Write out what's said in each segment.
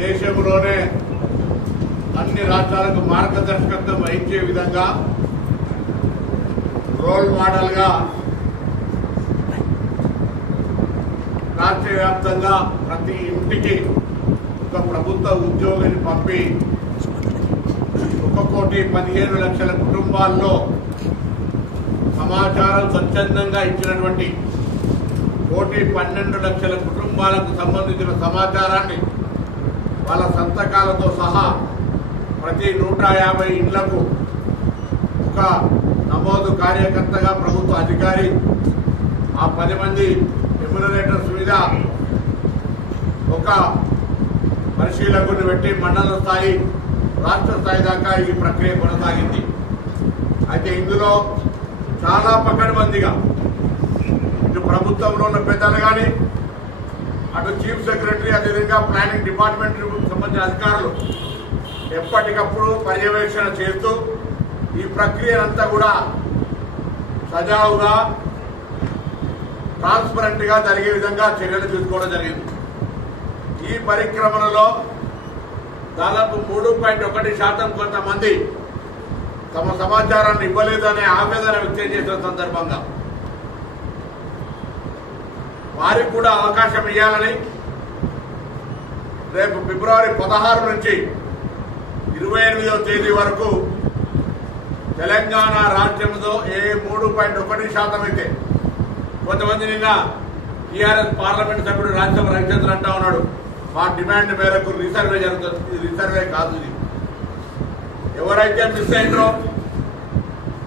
దేశంలోనే అన్ని రాష్ట్రాలకు మార్గదర్శకత్వం వహించే విధంగా రోల్ మోడల్గా రాష్ట్ర వ్యాప్తంగా ప్రతి ఇంటికి ఒక ప్రభుత్వ ఉద్యోగిని పంపి 1,15,00,000 కుటుంబాల్లో సమాచారం స్వచ్ఛందంగా ఇచ్చినటువంటి 1,12,00,000 కుటుంబాలకు సంబంధించిన సమాచారాన్ని వాళ్ళ సంతకాలతో సహా ప్రతి 150 ఇళ్లకు ఒక నమోదు కార్యకర్తగా ప్రభుత్వ అధికారి ఆ 10 మంది ఎమ్యునరేటర్స్ మీద ఒక పరిశీలకుని పెట్టి మండల స్థాయి రాష్ట్ర స్థాయి దాకా ఈ ప్రక్రియ కొనసాగింది. అయితే ఇందులో చాలా పకడ్బందీగా ఇటు ప్రభుత్వంలో ఉన్న పెద్దలు కానీ అటు చీఫ్ సెక్రటరీ అదేవిధంగా ప్లానింగ్ డిపార్ట్మెంట్ సంబంధించిన అధికారులు ఎప్పటికప్పుడు పర్యవేక్షణ చేస్తూ ఈ ప్రక్రియ అంతా కూడా సజావుగా ట్రాన్స్పరెంట్ గా జరిగే విధంగా చర్యలు తీసుకోవడం జరిగింది. ఈ పరిక్రమణలో దాదాపు 3.1% కొంతమంది తమ సమాచారాన్ని ఇవ్వలేదనే ఆవేదన వ్యక్తం చేసిన సందర్భంగా వారికి కూడా అవకాశం ఇవ్వాలని రేపు ఫిబ్రవరి 16 నుంచి 28వ తేదీ వరకు తెలంగాణ రాష్ట్రంలో 3.1% అయితే కొంతమంది నిన్న టీఆర్ఎస్ పార్లమెంట్ సభ్యుడు రాజ్యసభ రవిచంద్ర అంటా ఉన్నాడు, మా డిమాండ్ మేరకు రీసర్వే జరుగుతుంది. ఇది రీసర్వే కాదు. ఇది ఎవరైతే మిస్ అయినరో,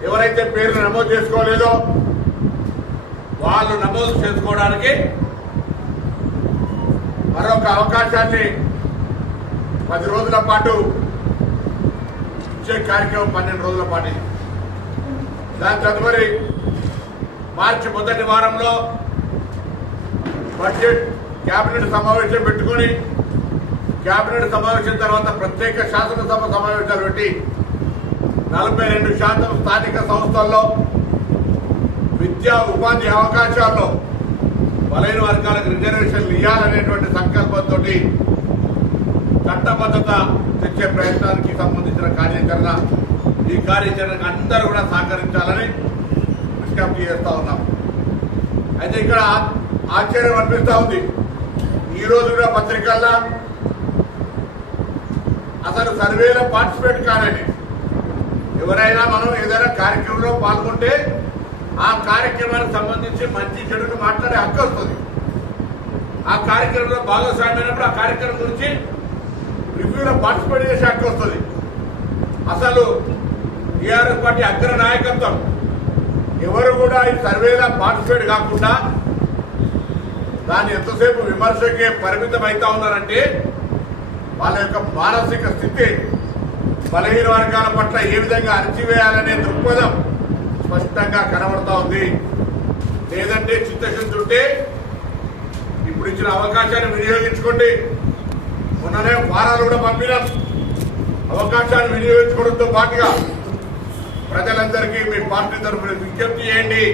ఎవరైతే పేర్లు నమోదు చేసుకోలేదో వాళ్ళు నమోదు చేసుకోవడానికి మరొక అవకాశాన్ని 10 రోజుల పాటు ఇచ్చే కార్యక్రమం 12 రోజుల పాటు. దాని తదుపరి మార్చి మొదటి వారంలో బడ్జెట్ కేబినెట్ సమావేశం పెట్టుకుని కేబినెట్ సమావేశం తర్వాత ప్రత్యేక శాసనసభ సమావేశాలు పెట్టి 42% స్థానిక సంస్థల్లో విద్యా ఉపాధి అవకాశాల్లో బలైన వర్గాలకు రిజర్వేషన్లు ఇవ్వాలనేటువంటి సంకల్పంతో చట్టబద్ధత తెచ్చే ప్రయత్నానికి సంబంధించిన కార్యాచరణ, ఈ కార్యాచరణకు అందరూ కూడా సహకరించాలని విజ్ఞప్తి చేస్తా ఉన్నాం. అయితే ఇక్కడ ఆశ్చర్యం అనిపిస్తా ఉంది. ఈ రోజు కూడా పత్రికల్లో అసలు సర్వేలో పార్టిసిపేట్ కానని ఎవరైనా మనం ఏదైనా కార్యక్రమంలో పాల్గొంటే ఆ కార్యక్రమానికి సంబంధించి మంచి చెడును మాట్లాడే హక్కు వస్తుంది. ఆ కార్యక్రమంలో భాగస్వామ్యమైనప్పుడు ఆ కార్యక్రమం గురించి రివ్యూలో పార్టిసిపేట్ చేసే హక్కు వస్తుంది. అసలు టీఆర్ఎస్ పార్టీ అగ్ర నాయకత్వం ఎవరు కూడా ఈ సర్వేలో పార్టిసిపేట్ కాకుండా దాన్ని ఎంతసేపు విమర్శకే పరిమితం అవుతా ఉన్నారంటే వాళ్ళ యొక్క మానసిక స్థితి బలహీన వర్గాల పట్ల ఏ విధంగా అణచివేయాలనే దృక్పథం స్పష్టంగా కనబడతా ఉంది. లేదంటే చిత్తశుద్ధి ఉంటే ఇప్పుడు ఇచ్చిన అవకాశాన్ని వినియోగించుకోండి. మొన్ననే ఫారాలు కూడా పంపినాం. అవకాశాన్ని వినియోగించుకోవడంతో పాటుగా ప్రజలందరికీ మీ పార్టీ తరఫున విజ్ఞప్తి చేయండి.